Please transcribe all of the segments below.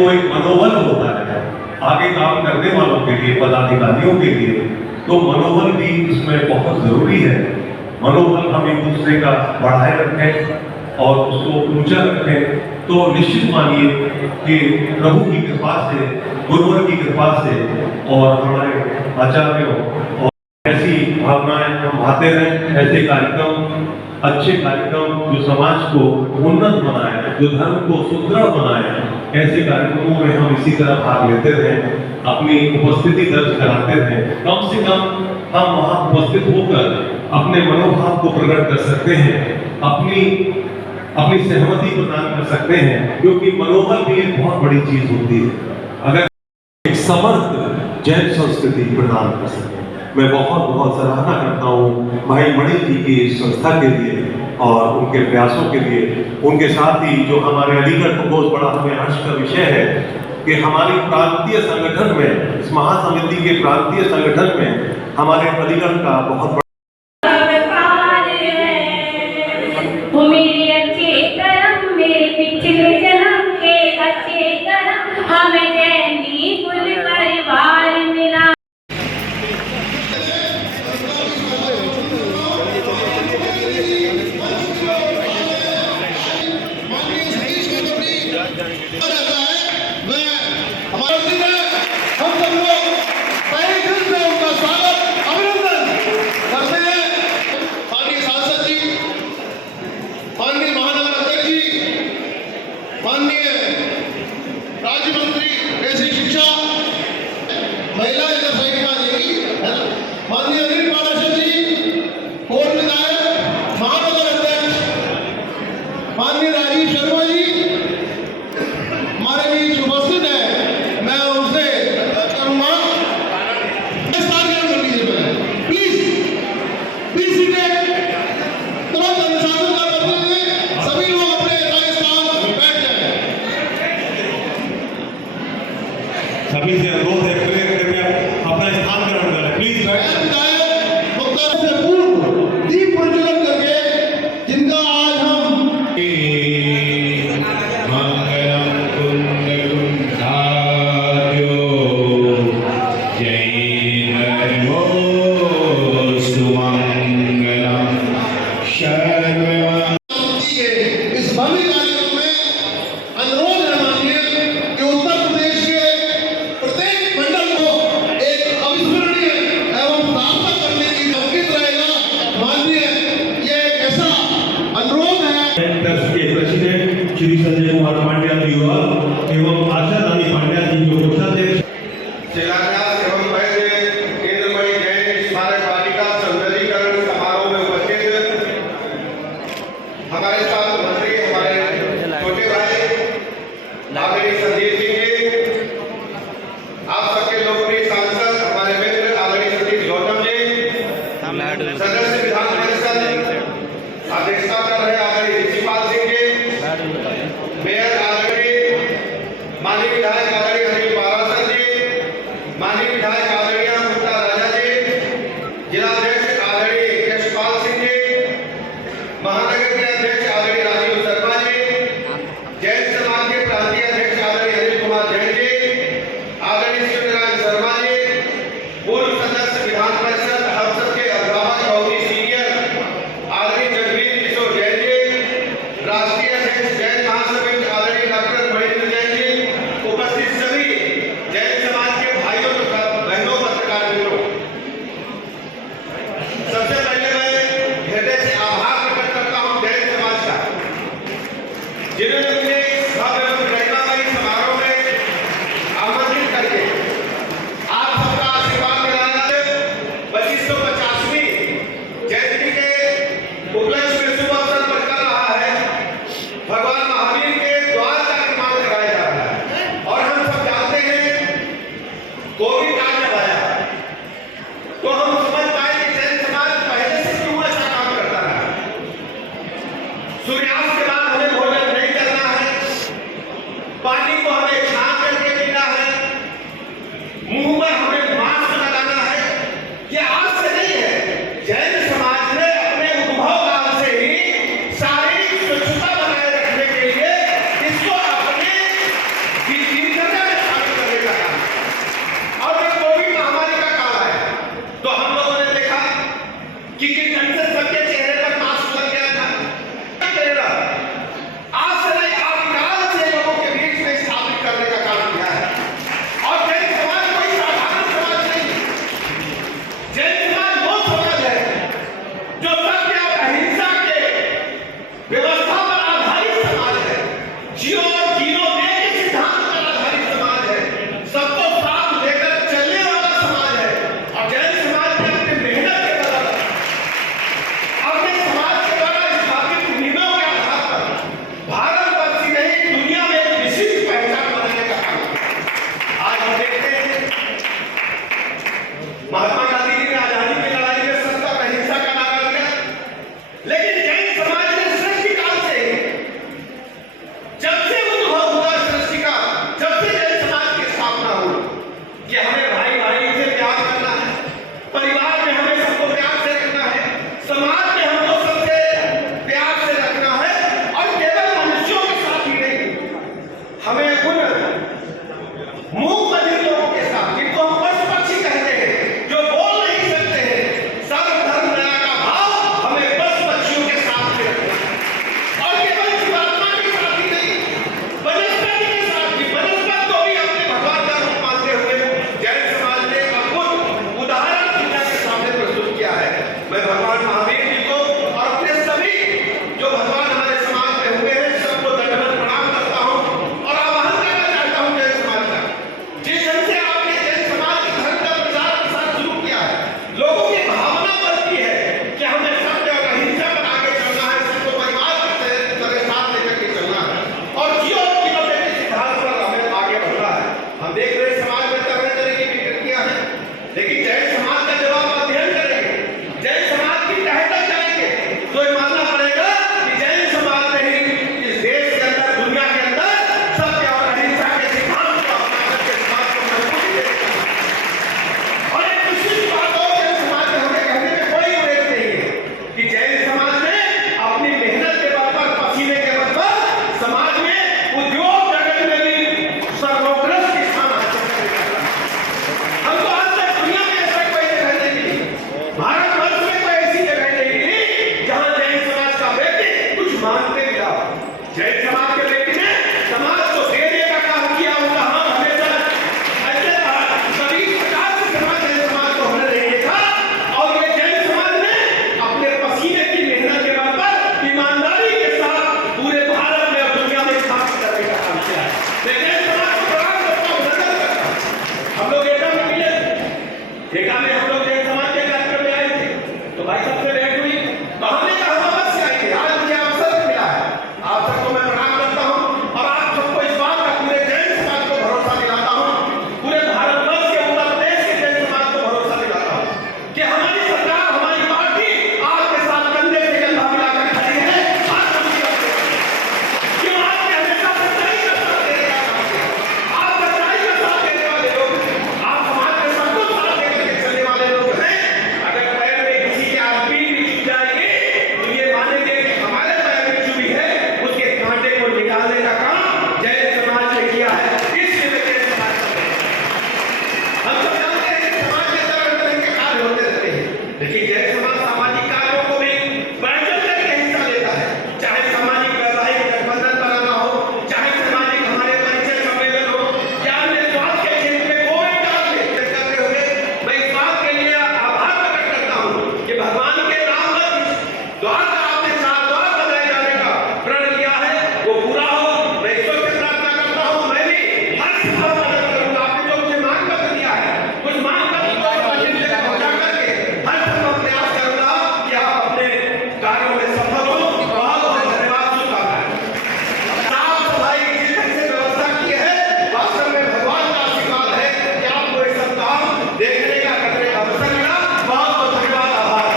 वो एक मनोबल होता है आगे काम करने वालों के लिए, पदाधिकारियों के लिए, तो मनोबल भी इसमें बहुत जरूरी है। मनोबल हम एक दूसरे का बढ़ाए रखें और उसको ऊंचा रखें, तो निश्चित मानिए कि प्रभु की कृपा से, गुरुवर की कृपा से और हमारे आचार्यों और ऐसी भावनाएं हम आते रहें, ऐसे कार्यक्रम, अच्छे कार्यक्रम जो समाज को उन्नत बनाए, जो धर्म को सुदृढ़ बनाए, ऐसे कार्यक्रमों में हम इसी तरह भाग लेते रहें, अपनी उपस्थिति दर्ज कराते रहें। कम से कम हम वहां उपस्थित होकर अपने मनोभाव को प्रकट कर सकते हैं, अपनी सहमति प्रदान कर सकते हैं, क्योंकि मनोबल भी एक बहुत बड़ी चीज होती है। अगर एक समर्थ जैन संस्कृति प्रदान कर सके, मैं बहुत बहुत सराहना करता हूँ भाई मणि जी की संस्था के लिए और उनके प्रयासों के लिए। उनके साथ ही जो हमारे अलीगढ़ को बहुत बड़ा हमें हर्ष का विषय है कि हमारी प्रांतीय संगठन में, इस महासमिति के प्रांतीय संगठन में हमारे अलीगढ़ का बहुत बड़ा सभी से अनुरोध है कृपया अपना स्थान ग्रहण करें, प्लीज दीप प्रज्वलन करके जिनका आज हम मंगलम कुंद कुंडार्यो जय नमो सुमंगलम शर्व। इस भव्य कार्यक्रम में अनुरोध है माननीय कि उत्तर प्रदेश के प्रत्येक मंडल को एक अविस्मरणीय एवं सार्थक करने की उचित रहेगा। माननीय ये एक ऐसा अनुरोध है के प्रेसिडेंट श्री संजय कुमार पांड्या जी एवं आशा रानी पांड्या जी जो कोषाध्यक्ष शिलान्यास एवं केंद्रमणि जैन स्मारक वाटिका सौंदर्यीकरण समारोह में उपस्थित हमारे साथ मंत्री, हमारे छोटे भाई आदरणीय संदीप जी के, आप सबके लोकप्रिय सांसद हमारे मित्र आदरणीय सतीश गौतम जी, सदस्य विधान परिषद अध्यक्षता कर रहे आदरणीय ऋषिपाल सिंह जी, मेयर आदरणीय माननीय विधायक आदरणीय हरीश पारासर जी, माननीय विधायक आदरणीय मुक्ता राजा जी, जिलाध्यक्ष आदरणीय यशपाल सिंह जी, महानगर के अध्यक्ष आदरणीय राजीव शर्मा जी, जैन समाज के प्रांतीय अध्यक्ष आदरणीय मूक बधिर लोगों के साथ, जिनको हम पशु पक्षी कहते हैं, जो बोल नहीं सकते हैं, सर्व धर्म दया का भाव हमें पशु पक्षियों के साथ भी रखना है। और केवल जीवात्मा के साथ ही नहीं, वनस्पति के साथ भी, वनस्पति को भी अपने भगवान का रूप मानते हुए जैन समाज ने अद्भुत उदाहरण दुनिया के सामने प्रस्तुत किया है। मैं भगवान महावीर जी को और अपने सभी जो भगवान हमारे समाज में हुए हैं सबको दंडवत प्रणाम करता हूँ और आह्वान करना चाहता हूँ जैन समाज का। जिस ढंग से आपने जैन समाज के धर्म का प्रचार प्रसार शुरू किया है, लोगों की भावना बढ़ती है कि हमें सत्य और अहिंसा पर आगे चलना है, सबको परिवार के तरह साथ लेकर के चलना है और जियो जीवते के सिद्धांत पर हमें आगे बढ़ना है। हम देख रहे हैं समाज में तरह तरह की विकृतियां हैं, लेकिन जैन समाज का जब आप अध्ययन करेंगे, जैन समाज की तह तक जाएंगे तो ये मानना पड़ेगा कि जैन समाज ने ही इस देश के अंदर, दुनिया के अंदर सत्य और अहिंसा के सिद्धांत को अपना करके समाज को मजबूती दे दिया। और एक विशिष्ट बात और जैन समाज में हमें कहने में कोई उल्लेख नहीं है कि जैन समाज ने अपनी मेहनत के बल पर, पसीने के बल पर समाज में उद्योग जगत में भी सर्वोत्कृष्ट स्थान हासिल करके रखा। हमको आज तक दुनिया में ऐसा कोई जगह नहीं मिली, भारतवर्ष में कोई ऐसी जगह नहीं मिली जहां जैन समाज का व्यक्ति कुछ मांगते मिला। जैन समाज के व्यक्ति ने समाज को देने का काम किया, उनका हाथ हमेशा ऐसे था। सभी प्रकार के समाज जैन समाज को हमने नहीं देखा और ये जैन समाज ने अपने पसीने की मेहनत के बल पर ईमानदारी के साथ पूरे भारत में और दुनिया में स्थापित करने का काम किया है। मैं जैन समाज को प्रणाम करता हूं, नमन करता हूं। हम लोग एकदम मिले ठेका में, हम लोग जैन समाज के कार्यक्रम में आए थे तो भाई साहब से भेंट हुई तो हमने कहा हम अवश्य आएंगे। आज मुझे अवसर मिला है, आप सबको मैं प्रणाम करता हूं और आप सबको इस बात का, पूरे जैन समाज को भरोसा दिलाता हूं, पूरे भारतवर्ष के, उत्तर प्रदेश के जैन समाज को भरोसा दिलाता हूं कि हमारी सरकार, हमारी पार्टी आपके साथ कंधे से कंधा मिलाकर खड़ी है। आज क्यों आपने हमेशा सच्चाई का साथ देने का काम किया, आप सच्चाई का साथ देने वाले लोग, आप समाज के सबको साथ देकर के चलने वाले लोग हैं। अगर पैर में किसी के आज पीठ भी चुभ जाएगी तो ये मानेंगे कि हमारे पैर में चुभी है, उसके कांटे को निकालने का काम जैन समाज ने किया है। इसलिए मैं जैन समाज का हूं। हम सब जानते हैं कि समाज में तरह तरह के कार्य होते रहते हैं, लेकिन जैन समाज सामाजिक कार्यों को भी बढ़ चढ़ करके हिस्सा लेता है। चाहे सामाजिक वैवाहिक गठबंधन बनाना हो, चाहे सामाजिक हमारे परिचय सम्मेलन हो, या अन्य स्वास्थ्य के क्षेत्र में कोविड काल में करते हुए मैं इस बात के लिए आभार प्रकट करता हूं कि भगवान के नाम पर द्वार का आपने 4 द्वार बनाए जाने का प्रण किया है, वो पूरा हो। मैं ईश्वर से प्रार्थना करता हूं, मैं भी हर संभव मदद करूंगा। आपने जो मुझे मांग पत्र दिया है, उस मांग पत्र को मंजिल तक पहुंचा करके हर संभव प्रयास करूंगा कि आप अपने कार्यों में सफल हो। बहुत बहुत धन्यवाद। शुभकामनाएं। साफ सफाई जिस ढंग से व्यवस्था की है, वास्तव में भगवान का आशीर्वाद है कि आपको ये सब काम देखने का, करने का अवसर मिला। बहुत बहुत धन्यवाद, आभार।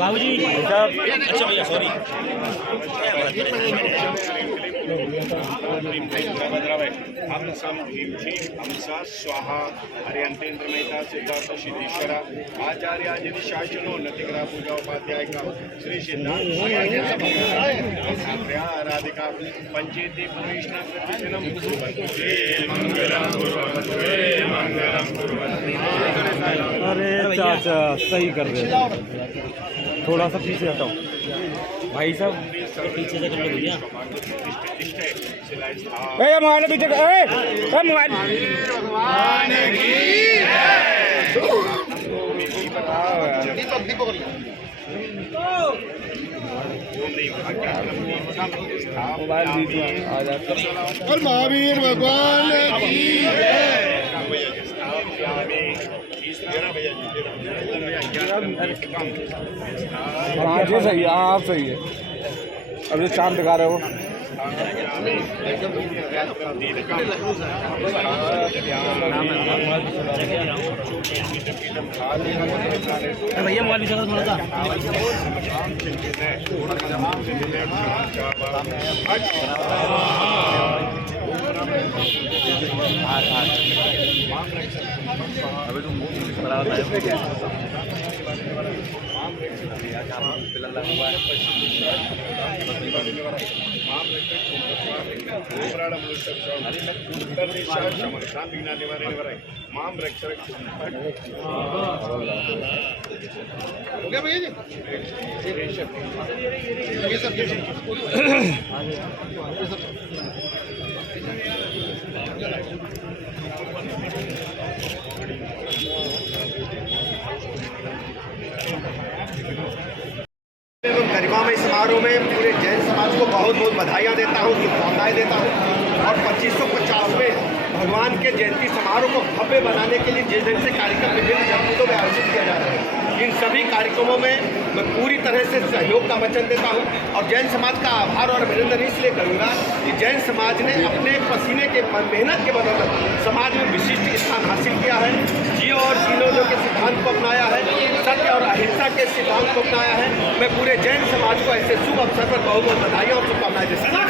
बाबूजी अच्छा भैया सॉरी हंसा स्वाहा हरियंतेन्द्र मेहता सिद्धार्थ सिद्धेश्वरा आचार्य शासनो नतिग्रह पूजा उपाध्याय का श्री सिद्धार्थ राधिका पंचेती पूर्णेष्णा प्रतिदिनम अरे चाचा सही कर रहे हो, थोड़ा सा पीछे हटाओ भाई साहब, पीछे से कर लो भैया। मोबाइल पीछे मोबाइल भगवान की मोबाइल दीजिए आ जाता और महावीर भगवान की हाँ जी सही है, आप सही है। अभी चांद दिखा रहे हो। भैया मोबाइल भी थोड़ा सा अभी तुम हो गया भैया जी ये सब एवं गरिमामय समारोह में पूरे जैन समाज को बहुत बहुत बधाइयाँ देता हूँ, शुभकामनाएं देता हूँ और 2550वें भगवान के जयंती समारोह को भव्य बनाने के लिए जिस ढंग से कार्यक्रम विभिन्न जनपदों में आयोजित किया जा रहा है, इन सभी कार्यक्रमों में मैं पूरी तरह से सहयोग का वचन देता हूँ और जैन समाज का आभार और अभिनंदन इसलिए करूँगा कि जैन समाज ने अपने पसीने के मेहनत के बदौलत समाज में विशिष्ट स्थान हासिल किया है। जियो और जीनो के सिद्धांत को अपनाया है, सत्य और अहिंसा के सिद्धांत को अपनाया है। मैं पूरे जैन समाज को ऐसे शुभ अवसर पर बहुत बहुत बधाई और शुभकामनाएं देता हूँ।